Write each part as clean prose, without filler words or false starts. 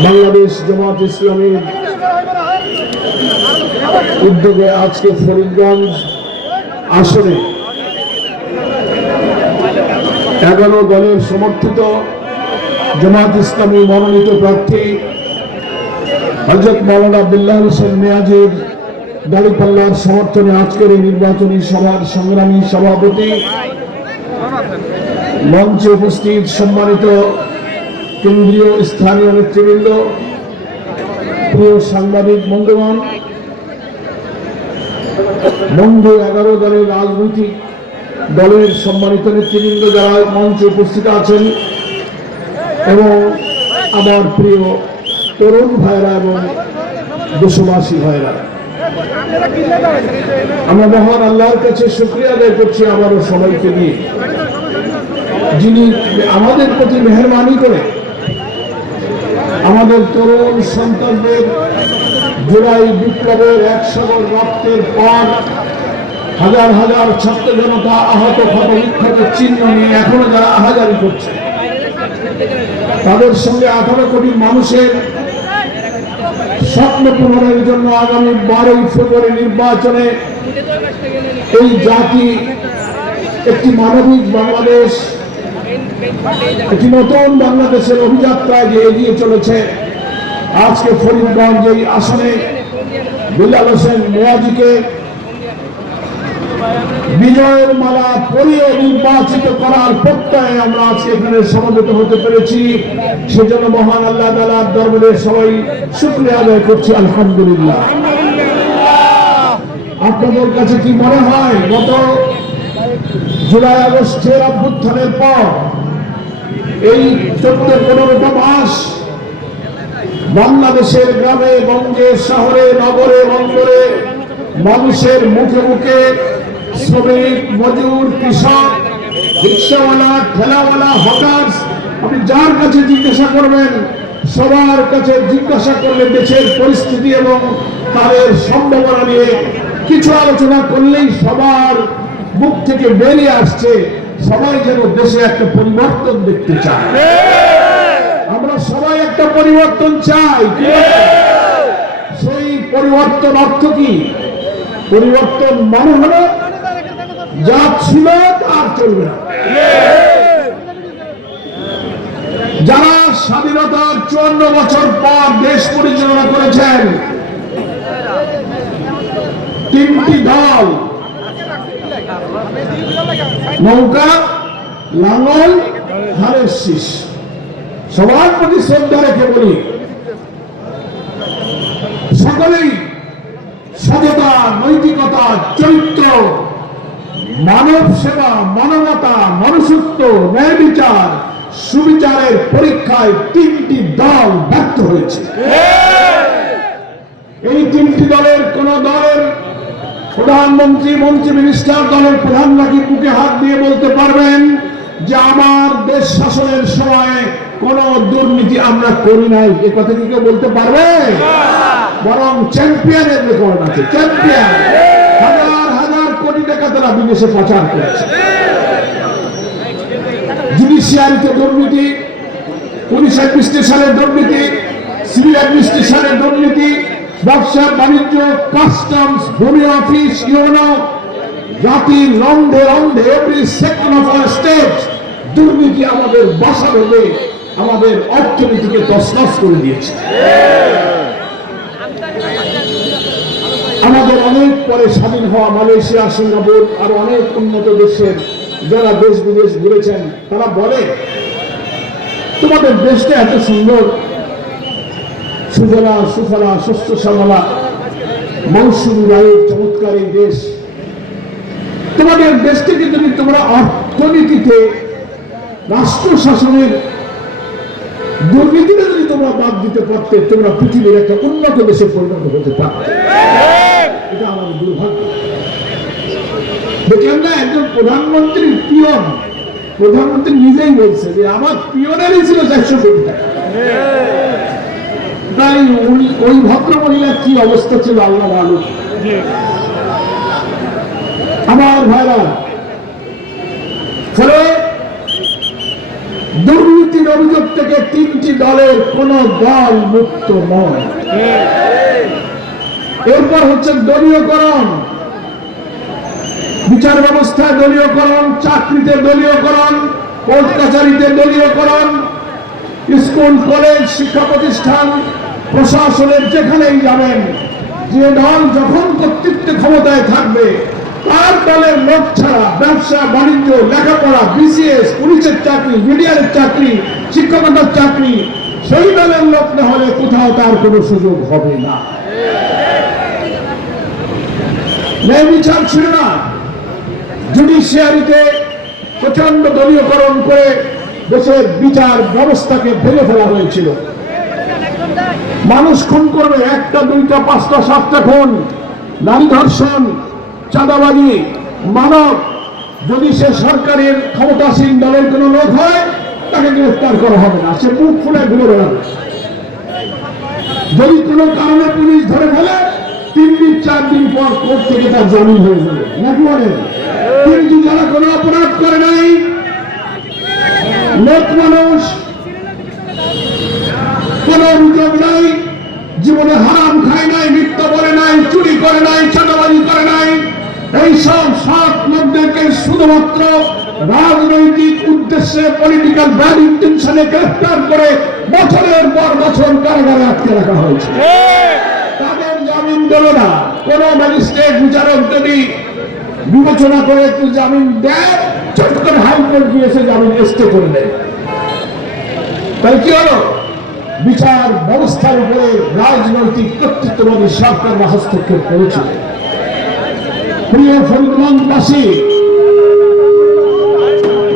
বাংলাদেশ জামাত ইসলামীর উদ্যোগে আজকে ফরিদগঞ্জ আসনে 11 দলের সমর্থিত জামাত ইসলামী মনোনীত প্রার্থী হযরত মাওলানা বিল্লাল হোসেন নিয়াজির দাঁড়িপাল্লার সমর্থনে আজকের এই নির্বাচনী সভার সংগ্রামী সভাপতি, মঞ্চে উপস্থিত সম্মানিত কেন্দ্রীয় স্থানীয় নেতৃবৃন্দ, প্রিয় সাংবাদিক বন্ধুগণ, বন্ধু 11 দলের রাজনৈতিক দলের সম্মানিত নেতৃবৃন্দ যারা মঞ্চে উপস্থিত আছেন এবং আমার প্রিয় তরুণ ভাইরা এবং দেশবাসী ভাইরা, আমরা মহান আল্লাহর কাছে শুকরিয়া আদায় করছি আবারও সবাইকে নিয়ে, যিনি আমাদের প্রতি মেহেরবানি করে আমাদের তরুণ সন্তানদের জুলাই বিপ্লবের 1 সাগর রক্তের পর হাজার হাজার ছাত্র জনতা আহত ক্ষত বিক্ষত চিহ্ন নিয়ে এখনো যারা আহাজারি করছে, তাদের সঙ্গে 18 কোটি মানুষের স্বপ্ন পূরণের জন্য আগামী 12 ফেব্রুয়ারি নির্বাচনে এই জাতি একটি মানবিক বাংলাদেশ, একটি নতুন বাংলাদেশের অভিযাত্রায় যে এগিয়ে চলেছে। আজকে ফরিদগঞ্জ এই আসনে বিল্লাল হোসেন নিয়াজিকে বিজয়ের মালা পরিয়ে নির্বাচিত করার প্রত্যয়ে আমরা আজকে এখানে সমবেত হতে পেরেছি। সেজন্য মহান আল্লাহ তাআলার দরবারে সবাই শুকরিয়া আদায় করছি, আলহামদুলিল্লাহ। আপনাদের কাছে কি মনে হয়, গত জুলাই আগস্টের অভ্যুত্থানের পর এই 14-15টা মাস বাংলাদেশের গ্রামে গঞ্জে শহরে নগরে বন্দরে মানুষের মুখে মুখে শ্রমিক, মজুর, কৃষক, রিক্সাওয়ালা, ঠেলাওয়ালা, হকার্স, আপনি যার কাছে জিজ্ঞাসা করবেন সবার কাছে জিজ্ঞাসা করলে দেশের পরিস্থিতি এবং তাদের সম্ভাবনা নিয়ে কিছু আলোচনা করলেই সবার মুখ থেকে বেরিয়ে আসছে সবাই যেন দেশে একটা পরিবর্তন দেখতে চায়। আমরা সবাই একটা পরিবর্তন চাই। সেই পরিবর্তন অর্থ কি? পরিবর্তন মানে হলো যা ছিল আর চলবে না। যারা স্বাধীনতার 54 বছর পর দেশ পরিচালনা করেছেন, 3টি দল, নৌকা, লাঙ্গল, হারের শীষ, সবার প্রতি শ্রদ্ধা রেখে বলি, সকলেই সততা, নৈতিকতা, চরিত্র, মানব সেবা, মানবতা, মনুষ্যত্ব, ন্যায় বিচার, সুবিচারের পরীক্ষায় 3টি দল ব্যর্থ হয়েছে। এই 3টি দলের কোন দলের প্রধানমন্ত্রী, মন্ত্রী, মিনিস্টার, দলের প্রধান নাকি বুকে হাত দিয়ে বলতে পারবেন যে আমার দেশ শাসনের সময় কোন দুর্নীতি আমরা করি নাই? এ কথা কি কেউ বলতে পারবে? বরং চ্যাম্পিয়নের রেকর্ড আছে। চ্যাম্পিয়ন, হাজার হাজার কোটি টাকা তারা বিদেশে পাচার করেছে। জুডিশিয়ারিতে দুর্নীতি, পুলিশ অ্যাডমিনিস্ট্রেশনের দুর্নীতি, সিভিল অ্যাডমিনিস্ট্রেশনের দুর্নীতি, ব্যবসা বাণিজ্য, কাস্টমস, ভূমি অফিস, ইউনো, জাতির রন্ধে রন্ধে every sector of our state দুর্নীতি আমাদের বাসা বেঁধে আমাদের অর্থনীতিকে তছনছ করে দিয়েছে। আমাদের অনেক পরে স্বাধীন হওয়া মালয়েশিয়া, সিঙ্গাপুর আর অনেক উন্নত দেশের যারা দেশ বিদেশ ঘুরেছেন তারা বলে তোমাদের দেশটা এত সুন্দর, সুজলা সুফলা, শস্য শ্যামলা, মৌসুমী বায়ুর চমৎকার এই দেশ, তোমাদের দেশ থেকে যদি তোমরা অর্থনীতিতে রাষ্ট্র শাসনের দুর্নীতিটা যদি তোমরা বাদ দিতে পারতে, তোমরা পৃথিবীর একটা উন্নত দেশে পরিণত হতে পারতে। এটা আমাদের দুর্ভাগ্য। দেখলাম না, একজন প্রধানমন্ত্রীর পিয়ন, প্রধানমন্ত্রী নিজেই বলছে যে আমার পিয়নেরই ছিল 400 কোটি টাকা। তাই ওই ভদ্র মহিলার কি অবস্থা ছিল আল্লাহ মালুম। আমার ভাইরা, ফলে দুর্নীতি দুর্নীতির অভিযোগ থেকে 3টি দলের কোন দল মুক্ত নয়। এরপর হচ্ছে দলীয়করণ, বিচার ব্যবস্থায় দলীয়করণ, চাকরিতে দলীয়করণ, কোর্ট কাছারিতে দলীয়করণ, স্কুল কলেজ শিক্ষা প্রতিষ্ঠান প্রশাসনের যেখানেই যাবেন, যে দল যখন কর্তৃত্ব ক্ষমতায় থাকবে তার দলের লোক ছাড়া ব্যবসা বাণিজ্য লেখাপড়া বিসিএস পুলিশের চাকরি মিডিয়ার চাকরি শিক্ষকতার চাকরি সেই দলের লোক না হলে কোথাও তার কোনো সুযোগ হবে না। ন্যায় বিচার ছিল না, জুডিশিয়ারিতে প্রচন্ড দলীয়করণ করে দেশের বিচার ব্যবস্থাকে ভেঙে ফেলা হয়েছিল। মানুষ খুন করবে, 1টা 2টা 5টা 7টা খুন, নারী ধর্ষণ, চাঁদাবাজি, মানব, যদি সে সরকারের ক্ষমতাসীন দলের কোন লোক হয় তাকে গ্রেফতার করা হবে না, সে মুখ ফুলে ঘুরে বেড়াবে। যদি কোনো কারণে পুলিশ ধরে ফেলে 3 দিন 4 দিন পর কোর্ট থেকে তার জামিন হয়ে যাবে নাকি বলে। কিন্তু যারা কোনো অপরাধ করে নাই, লোক মানুষ, কোন অভিযোগ নাই, জীবনে হারাম খায় নাই, মিথ্যা বলে নাই, চুরি করে নাই, চাঁদাবাজি করে নাই, এইসব 7 লোকদেরকে শুধুমাত্র রাজনৈতিক উদ্দেশ্যে পলিটিক্যাল ব্যাড ইন্টেনশনে গ্রেফতার করে বছরের পর বছর কারাগারে আটকে রাখা হয়েছে। তাদের জামিন দেবে না। কোন ম্যাজিস্ট্রেট বিচারক যদি বিবেচনা করে একটু জামিন দেয়, ছোট করে হাইকোর্ট গিয়ে এসে জামিন স্টে করে দেয়। তাই কি হলো, বিচার ব্যবস্থার উপরে রাজনৈতিক কর্তৃত্ববাদী সরকার হস্তক্ষেপ করেছে। প্রিয় ফরিদগঞ্জবাসী,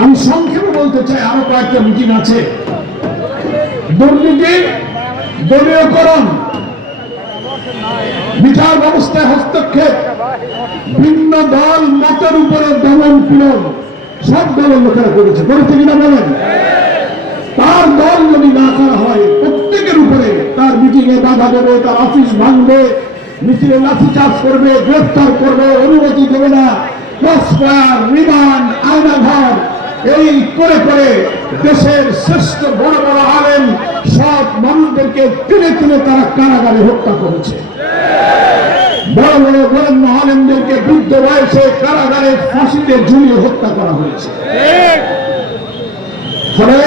আমি সংক্ষেপে বলতে চাই, আরো কয়েকটা মিটিং আছে। দুর্নীতি, দলীয়করণ, বিচার ব্যবস্থায় হস্তক্ষেপ, ভিন্ন দল মতের উপরে দমন পীড়ন সব দলের লোকেরা করেছে কিনা বলেন। তার দল যদি না করা হয় প্রত্যেকের উপরে তার মিটিং এ বাধা দেবে, তার অফিস ভাঙবে, মিছিলে লাঠিচার্জ করবে, গ্রেফতার করবে, অনুমতি দেবে না, রিমান্ড, আয়নাঘর, এই করে করে দেশের শ্রেষ্ঠ বড় বড় আলেম সব মানুষদেরকে তুলে তুলে তারা কারাগারে হত্যা করেছে। বড় বড় বরেণ্য আলেমদেরকে বৃদ্ধ বয়সে কারাগারে ফাঁসিতে ঝুলিয়ে হত্যা করা হয়েছে। ফলে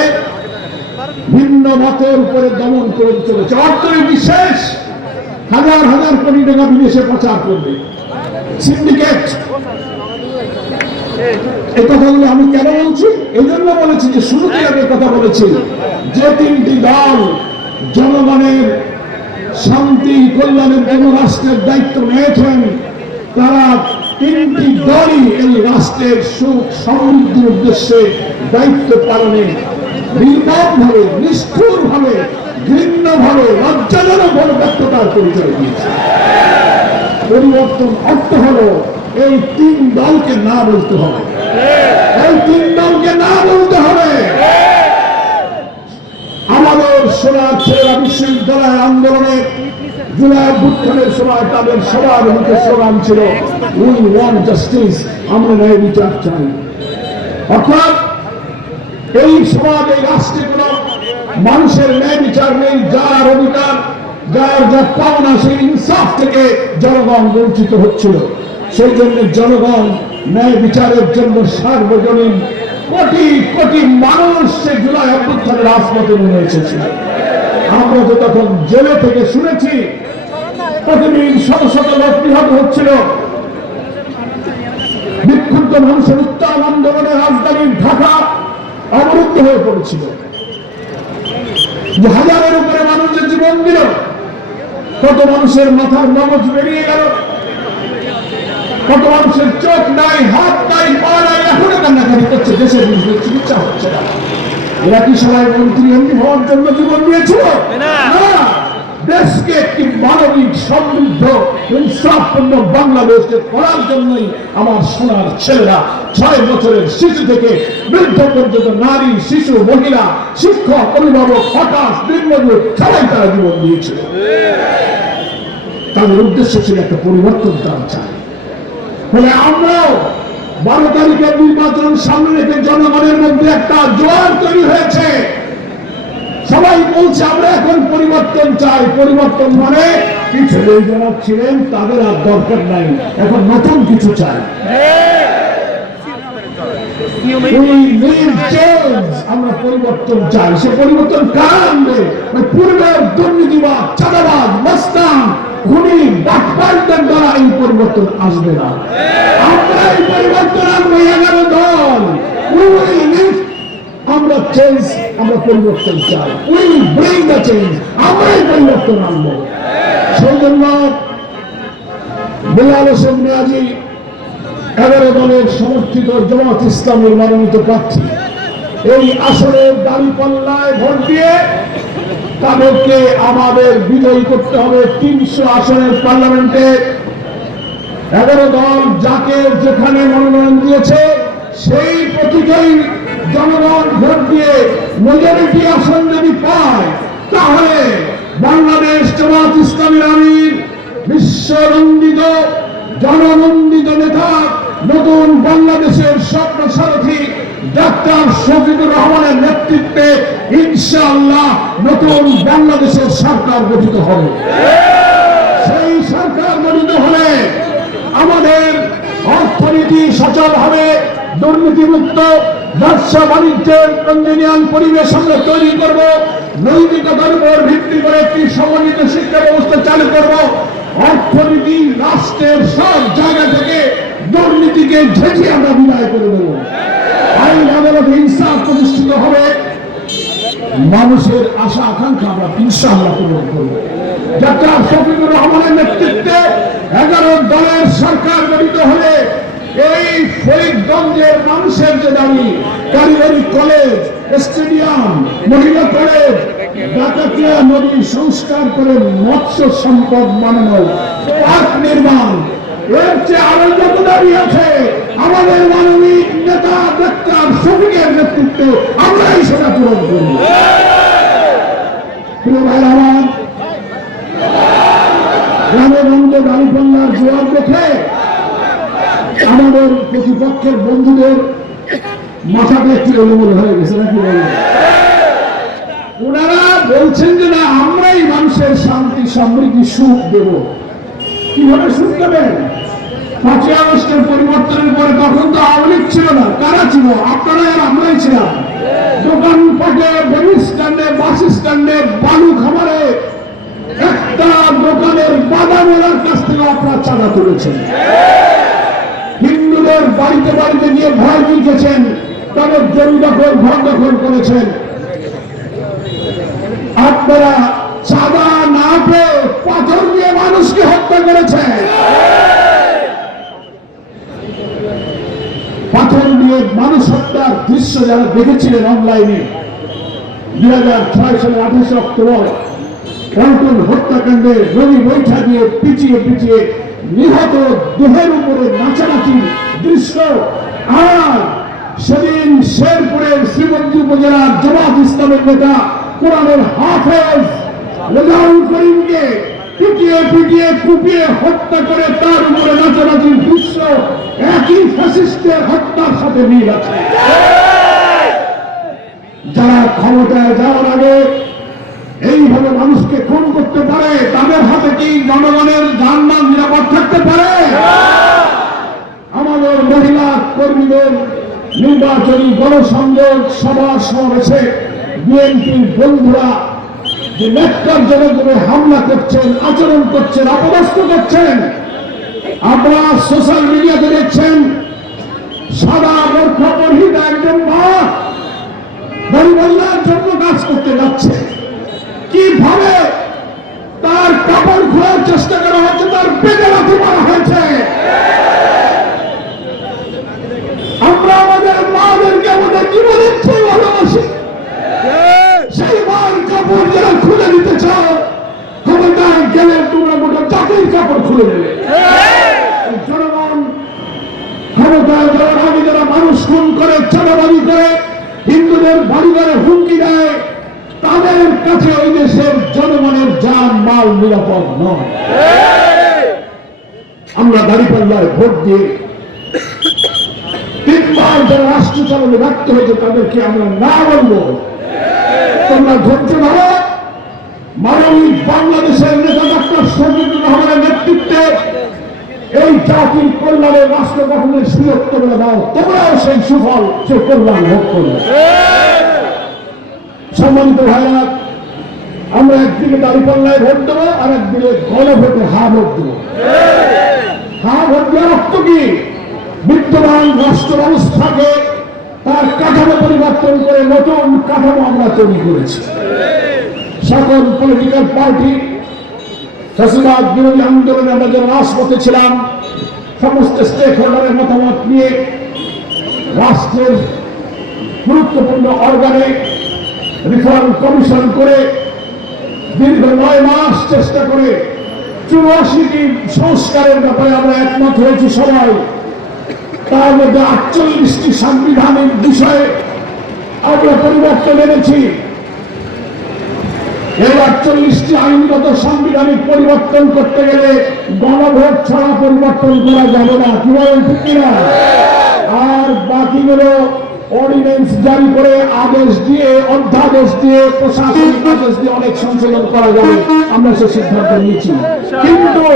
ভিন্ন মতের উপরে দমন করে চলেছে। অর্থনীতি শেষ, হাজার হাজার কোটি টাকা বিদেশে পাচার করবে সিন্ডিকেট। এই কথাগুলো আমি কেন বলছি? এই জন্য বলেছি যে শুরুতে আমি কথা বলেছি যে 3টি দল জনগণের শান্তি কল্যাণের জন্য রাষ্ট্রের দায়িত্ব নিয়েছেন, তারা 3টি দলই এই রাষ্ট্রের সুখ সমৃদ্ধির উদ্দেশ্যে দায়িত্ব পালনে নির্মমভাবে, নিষ্ঠুরভাবে, ঘৃণ্যভাবে, লজ্জাজনকভাবে ব্যর্থতার পরিচয় দিয়েছে। পরিবর্তন অর্থ হলো এই 3 দলকে না বলতে হবে, এই 3 দলকে না বলতে হবে। আমাদের সোনার ছেলেরা বিশ্ববিদ্যালয় আন্দোলনে জুলাই অভ্যুত্থানের সময় তাদের সবার মুখে স্লোগান ছিল উই ওয়ান্ট জাস্টিস, আমরা ন্যায় বিচার চাই। অর্থাৎ এই সমাজ, এই রাষ্ট্রে কোন মানুষের ন্যায় বিচার নেই, যার অধিকার, যার যা পাওনা সেই ইনসাফ থেকে জনগণ বঞ্চিত হচ্ছিল। সেই জন্য জনগণ ন্যায় বিচারের জন্য সার্বজনীন কোটি কোটি মানুষ সে জুলাই অভ্যুত্থানের রাজপথে নেমে এসেছিল। আমরা তো তখন জেলে থেকে শুনেছি প্রতিদিন শত শত লোক নিহত হচ্ছিল। বিক্ষুব্ধ মানুষের উত্তাল আন্দোলনে রাজধানী ঢাকা অবরুদ্ধ হয়ে পড়েছিল, যে হাজারের উপরে মানুষের জীবন দিল, কত মানুষের মাথার মগজ বেরিয়ে গেল, কত মানুষের চোখ নাই, হাত নাই, পা নাই, এখনো কান্নাকাটি করছে, দেশের চিকিৎসা হচ্ছে না। এরা কি সবাই মন্ত্রী এমনি হওয়ার জন্য জীবন দিয়েছিল? না, দেশকে একটি মানবিক সমৃদ্ধ ইনসাফপূর্ণ বাংলাদেশকে করার জন্যই আমার সোনার ছেলেরা 6 বছরের শিশু থেকে বৃদ্ধ পর্যন্ত নারী, শিশু, মহিলা, শিক্ষক, অভিভাবক, হতাশ, দিনমজুর সবাই তারা জীবন দিয়েছিল। তাদের উদ্দেশ্য ছিল একটা পরিবর্তন তারা চায়। ফলে আমরাও 12 তারিখের নির্বাচন সামনে রেখে জনগণের মধ্যে একটা জোয়ার তৈরি হয়েছে। সবাই বলছে আমরা এখন পরিবর্তন চাই। পরিবর্তন মানে পিছনে যারা ছিলেন তাদের আর দরকার নাই, এখন নতুন কিছু চাই। আমরা পরিবর্তন চাই। সে পরিবর্তন কার আনবে? পূর্বের দুর্নীতিবাদ, চাঁদাবাজ, মস্তান, খুনি, বাটপারদের দ্বারা এই পরিবর্তন আসবে না। আমরা এই পরিবর্তন আনবো 11 দল। আমরা চেঞ্জ, আমরা পরিবর্তন চাই। Will bring the change. আমরাই পরিবর্তন আনবো। সেই জন্য বিলাল হোসেন মিয়াজি 11 দলের সমর্থিত জামাত ইসলামের মনোনীত প্রার্থী, এই আসনের দাঁড়িপাল্লায় ভোট দিয়ে তাদেরকে আমাদের বিজয়ী করতে হবে। 300 আসনের পার্লামেন্টে 11 দল যাকে যেখানে মনোনয়ন দিয়েছে সেই প্রতীকেই জনগণ ভোট দিয়ে মেজরিটি আসন যদি পায়, তাহলে বাংলাদেশ জামাত ইসলামের আমির, বিশ্বনন্দিত জননন্দিত নেতা, নতুন বাংলাদেশের স্বপ্ন সারথী ডাক্তার শফিকুর রহমানের নেতৃত্বে ইনশাআল্লাহ নতুন বাংলাদেশের সরকার গঠিত হবে। সেই সরকার গঠিত হলে আমাদের অর্থনীতি সচল হবে, দুর্নীতিমুক্ত ব্যবসা বাণিজ্যের কনভেনিয়াল পরিবেশ আমরা তৈরি করব, নৈতিকতার উপর ভিত্তি করে একটি সমন্বিত শিক্ষা ব্যবস্থা চালু করব, অর্থনীতি রাষ্ট্রের সব জায়গা থেকে দুর্নীতিকে ঝেঁটিয়ে আমরা বিদায় করে দেব, আইন আদালতে ইনসাফ প্রতিষ্ঠিত হবে, মানুষের আশা আকাঙ্ক্ষা আমরা ইনশাআল্লাহ পূরণ করব। ডাক্তার শফিকুর রহমানের নেতৃত্বে 11 দলের সরকার গঠিত হলে এই ফরিদগঞ্জের মানুষের যে দাবি, কারিগরি কলেজ, স্টেডিয়াম, মহিলা কলেজ, ডাকাতিয়া নদী সংস্কার করে মৎস্য সম্পদ বানানো, পার্ক নির্মাণ, এর চেয়ে আরো যত দাবি আছে আমাদের মানবিক নেতা ডাক্তার শফিকের নেতৃত্বে আমরাই সেটা পূরণ করব। প্রিয় ভাই আমার, গ্রামে গঞ্জে দাঁড়িপাল্লার জোয়ার দেখে আমাদের প্রতিপক্ষের বন্ধুদের মাথাটা একটু এলোমেলো হয়ে গেছে নাকি বলেন? ওনারা বলছেন যে না, আমরাই মানুষের শান্তি, সমৃদ্ধি, সুখ দেব। কিভাবে সুখ দেবেন? 5ই আগস্টের পরিবর্তনের পরে তখন তো আওয়ামী লীগ ছিল না, কারা ছিল? আপনারা আর আমরাই ছিলাম। দোকানপাটে, বই স্ট্যান্ডে, বাস স্ট্যান্ডে, বালু খামারে একটা দোকানের বাদামের কাছ থেকে আপনারা চাঁদা তুলেছেন। হিন্দুদের বাড়িতে বাড়িতে গিয়ে ভয় দিয়েছেন, তাদের জমি দখল, ঘর দখল করেছেন। আপনারা চাঁদা না পেয়ে পাথর দিয়ে মানুষকে হত্যা করেছেন। পাথর দিয়ে মানুষ হত্যার দৃশ্য যারা দেখেছিলেন অনলাইনে 2006 সালের 28 অক্টোবর পল্টন হত্যাকাণ্ডে রবি বৈঠা দিয়ে পিছিয়ে পিছিয়ে নিহত দেহের উপরে নাচানাচি দৃশ্য, আর সেদিন শেরপুরের শ্রীমন্তী উপজেলার জামাত ইসলামের নেতা কোরআনের হাফেজ রেজাউল করিমকে পিটিয়ে পিটিয়ে কুপিয়ে হত্যা করে তার উপরে নাচানাচির দৃশ্য একই ফ্যাসিস্টের হত্যার সাথে মিল আছে। যারা ক্ষমতায় যাওয়ার আগে এইভাবে মানুষকে খুন করতে পারে, তাদের হাতে কি জনগণের জানমাল নিরাপদ থাকতে পারে? আমাদের মহিলা কর্মীদের নির্বাচনী গণসংযোগ সভা সমাবেশে বিএনপির বন্ধুরা যে ন্যাক্কারজনকভাবে হামলা করছেন, আচরণ করছেন, অপদস্থ করছেন, আপনারা সোশ্যাল মিডিয়াতে দেখছেন। সাদা বোরখা পরিহিত একজন মা দাঁড়িপাল্লার জন্য কাজ করতে যাচ্ছে, কিভাবে তার কাপড় খোলার চেষ্টা করা হচ্ছে, তার পেটে লাথি মারা হয়েছে। আমরা আমাদের মাদেরকে আমাদের জীবনের চেয়ে ভালোবাসি। সেই মার কাপড় যারা খুলে দিতে চাও, ক্ষমতায় গেলে তোমরা গোটা জাতির কাপড় খুলে দেবে। জনগণ ক্ষমতায় যাওয়ার আগে যারা মানুষ খুন করে, চাঁদাবাজি করে, হিন্দুদের বাড়িঘরে হুমকি দেয়, তাদের কাছে ওই দেশের জনগণের জান মাল নিরাপদ নয়। আমরা দাঁড়িপাল্লায় ভোট দিয়ে 3 বার যারা রাষ্ট্র চালনে ব্যর্থ হয়েছে তাদেরকে আমরা না বলবো। তোমরা ধৈর্য ধরো। মানবিক বাংলাদেশের নেতা ডক্টর শহীদুর রহমানের নেতৃত্বে এই জাতির কল্যাণের রাষ্ট্র গঠনের সুযোগ তোমরা দাও, তোমরাও সেই সুফল সেই কল্যাণ ভোগ করবে। সম্মানিত ভাইরা, আমরা একদিকে দাঁড়িপাল্লায় ভোট দেবো, আর একদিকে গণভোটে হা ভোট দেবো। হা ভোট দেওয়ার অর্থ কি? বিদ্যমান রাষ্ট্র ব্যবস্থাকে তার কাঠামো পরিবর্তন করে নতুন কাঠামো আমরা তৈরি করেছি। সকল পলিটিক্যাল পার্টি ফ্যাসিবাদ বিরোধী আন্দোলনে আমরা যারা রাজপথে ছিলাম, সমস্ত স্টেক হোল্ডারের মতামত নিয়ে রাষ্ট্রের গুরুত্বপূর্ণ অর্গানে রিফর্ম কমিশন করে দীর্ঘ 9 মাস চেষ্টা করে 84টি সংস্কারের ব্যাপারে আমরা একমত হয়েছি সবাই। তার মধ্যে 48টি সাংবিধানিক বিষয়ে আমরা পরিবর্তন এনেছি। এই 48টি আইনগত সাংবিধানিক পরিবর্তন করতে গেলে গণভোট ছাড়া পরিবর্তন করা যাবে না, কি বলেন ঠিক কিনা? আর বাকিগুলো অর্ডিন্যান্স জারি করে আদেশ দিয়ে, অধ্যাদেশ দিয়ে, প্রশাসনিক আদেশ দিয়ে অনেক সংশোধন করা যাবে। আমরা সে সিদ্ধান্ত নিয়েছি। কিন্তু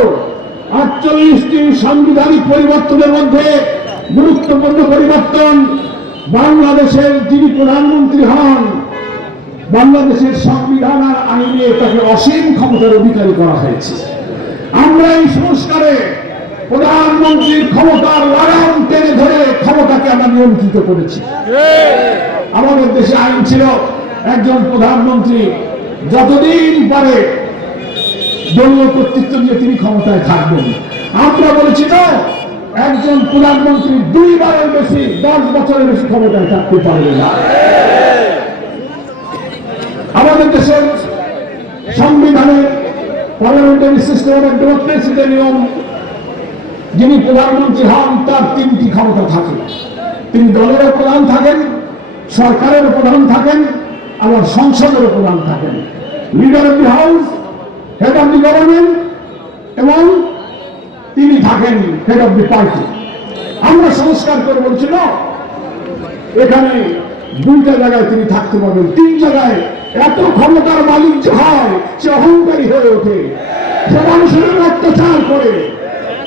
48টি সাংবিধানিক পরিবর্তনের মধ্যে গুরুত্বপূর্ণ পরিবর্তন, বাংলাদেশের যিনি প্রধানমন্ত্রী হন, বাংলাদেশের সংবিধান আর আইনে তাকে অসীম ক্ষমতার অধিকারী করা হয়েছে। আমরা এই সংস্কারে প্রধানমন্ত্রীর ক্ষমতার লাগাম টেনে ধরে ক্ষমতাকে আমরা নিয়ন্ত্রিত করেছি। আমাদের দেশে আইন ছিল একজন প্রধানমন্ত্রী যতদিন পারে দলীয় কর্তৃত্ব দিয়ে তিনি ক্ষমতায় থাকবেন। আমরা বলেছি না, একজন প্রধানমন্ত্রী 2 বারের বেশি 10 বছরের বেশি ক্ষমতায় থাকতে পারবে না। আমাদের দেশের সংবিধানের পার্লামেন্টারি সিস্টেমের ডেমোক্রেসিতে নিয়ম, যিনি প্রধানমন্ত্রী হন তার 3টি ক্ষমতা থাকে। তিনি দলেরও প্রধান থাকেন, সরকারের প্রধান থাকেন, আবার সংসদের প্রধান থাকেন। Leader of the house, head of the government, এবং তিনি থাকেন হেড অফ দি পার্টি। আমরা সংস্কার করে বলছি না, এখানে 2টা জায়গায় তিনি থাকতে পারবেন। 3 জায়গায় এত ক্ষমতার মালিক যে হয়, সে অহংকারী হয়ে ওঠে, সে মানুষের অত্যাচার করে।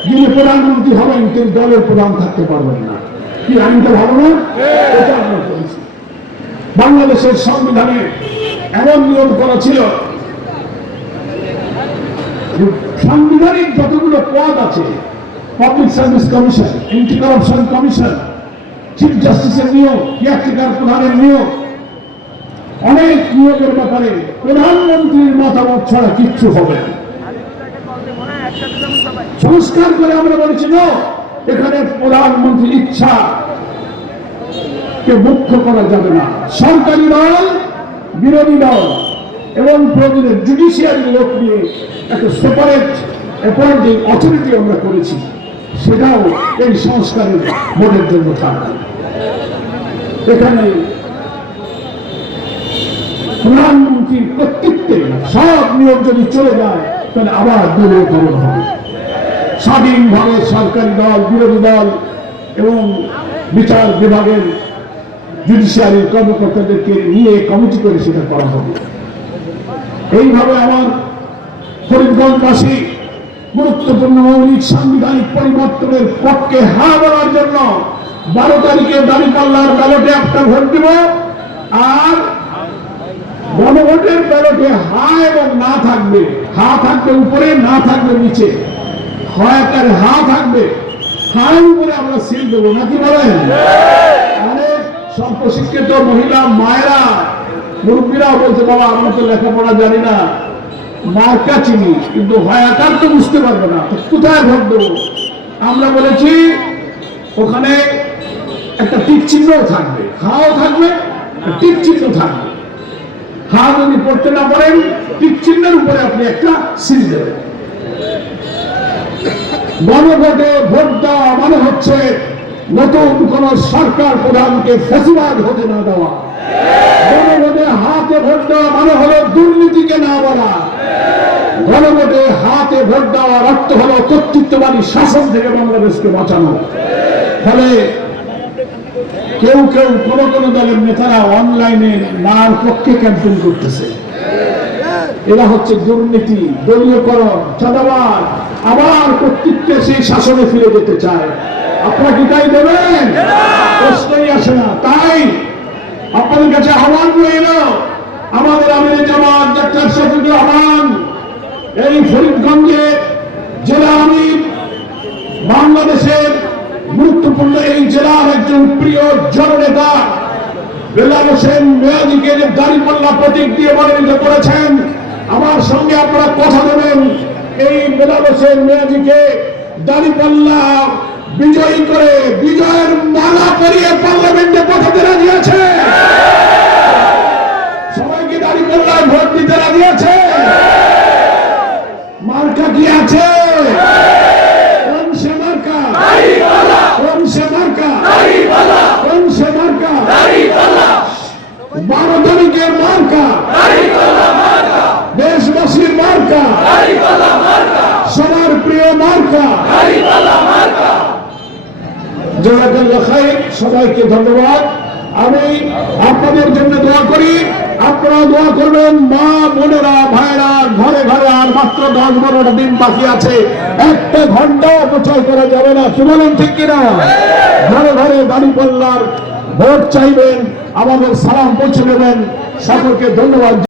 যিনি প্রধানমন্ত্রী হবেন তিনি দলের প্রধান থাকতে পারবেন না। কি আইনটা ভালো না? এটা আমরা করেছি। বাংলাদেশের সংবিধানে এমন নিয়ম করা ছিল, সাংবিধানিক যতগুলো পদ আছে, public service commission, anti corruption commission, chief জাস্টিসের নিয়োগ, কেয়ারটেকার প্রধানের নিয়োগ, অনেক নিয়োগের ব্যাপারে প্রধানমন্ত্রীর মতামত ছাড়া কিচ্ছু হবে না। সংস্কার করে আমরা বলেছি না, এখানে প্রধানমন্ত্রীর ইচ্ছা কে মুখ্য করা যাবে না। সরকারি দল, বিরোধী দল এবং প্রয়োজনে জুডিশিয়ারি লোক নিয়ে একটা সেপারেট অ্যাপয়েন্টিং অথরিটি আমরা করেছি। সেটাও এই সংস্কারের ভোটের জন্য থাকবে। এখানে প্রধানমন্ত্রীর কর্তৃত্বে সব নিয়োগ যদি চলে যায়, তাহলে আবার দলীয়করণ হবে। স্বাধীনভাবে সরকারি দল, বিরোধী দল এবং বিচার বিভাগের জুডিশিয়ারির কর্মকর্তাদেরকে নিয়ে কমিটি করে সেটা করা হবে। এইভাবে আমার ফরিদগঞ্জবাসী গুরুত্বপূর্ণ মৌলিক সাংবিধানিক পরিবর্তনের পক্ষে হা বলার জন্য 12 তারিখে দাঁড়িপাল্লার ব্যালটে একটা ভোট দিব, আর গণভোটের ব্যালটে হা এবং না থাকবে। হা থাকবে উপরে, না থাকবে নিচে। হয় আকারে হা থাকবে, হার উপরে আমরা সিল দেবো, নাকি বলেন? অনেক স্বল্পশিক্ষিত মহিলা মায়েরা, মুরব্বীরাও বলছে, বাবা আমরা তো লেখাপড়া জানি না, মার্কা চিনি কিন্তু হয় আকার তো বুঝতে পারবে না, কোথায় ভোট দেবো? আমরা বলেছি ওখানে একটা টিক চিহ্ন থাকবে, হাও থাকবে, টিক চিহ্ন থাকবে। হা যদি পড়তে না পারেন, টিক চিহ্নের উপরে আপনি একটা সিল দেবেন। গণভোটে ভোট দেওয়া মানে হচ্ছে নতুন কোন সরকার প্রধানকে ফ্যাসিবাদ হতে না দেওয়া। গণভোটে হাতে ভোট দেওয়া মানে হলো দুর্নীতিকে না বলা। গণভোটে হাতে ভোট দেওয়ার অর্থ হলো কর্তৃত্ববাদী শাসন থেকে বাংলাদেশকে বাঁচানো। ফলে কেউ কেউ কোন দলের নেতারা অনলাইনে নার পক্ষে ক্যাম্পেইন করতেছে। এরা হচ্ছে দুর্নীতি, দলীয়করণ, চাঁদাবাজ, আবার কর্তৃত্বে সেই শাসনে ফিরে যেতে চায়। আপনারা কি তাই দেবেন? প্রশ্নই আসে না। তাই আপনাদের কাছে আহ্বান রইল, আমাদের আমিরে জামাত ডাক্তার শফিকুর রহমান এই ফরিদগঞ্জে জেলা আমির, বাংলাদেশের গুরুত্বপূর্ণ এই জেলার একজন প্রিয় জননেতা বেলাল হোসেন মেয়াদীকে দাঁড়িপাল্লা প্রতীক দিয়ে মনোনীত করেছেন। আমার সঙ্গে আপনারা কথা দেবেন, এই বেলাল হোসেন মেয়াদীকে দাঁড়িপাল্লা বিজয়ী করে বিজয়ের মালা পরিয়ে পার্লামেন্টে পাঠাতে রাজি আছে। সবাইকে দাঁড়িপাল্লায় ভোট দিতে রাজি আছে। মার্কা কি আছে? কোন সে মার্কা? কোন সে মার্কা? কোন সে মার্কা? 12 তারিখের মার্কা, দেশবাসীর মার্কা, সবার প্রিয় মার্কা। জাযাকাল্লাহু খাইর। সবাইকে ধন্যবাদ। আমি আপনাদের জন্য দোয়া করি, আপনারা দোয়া করবেন। মা বোনেরা ভাইরা ঘরে ঘরে আর মাত্র 10-12টা দিন বাকি আছে, একটা ঘন্টা অপচয় করা যাবে না। কি বলেন, ঠিক কিনা? ঘরে ঘরে দাঁড়িপাল্লার ভোট চাইবেন, আমাদের সালাম পৌঁছে দেবেন। সকলকে ধন্যবাদ।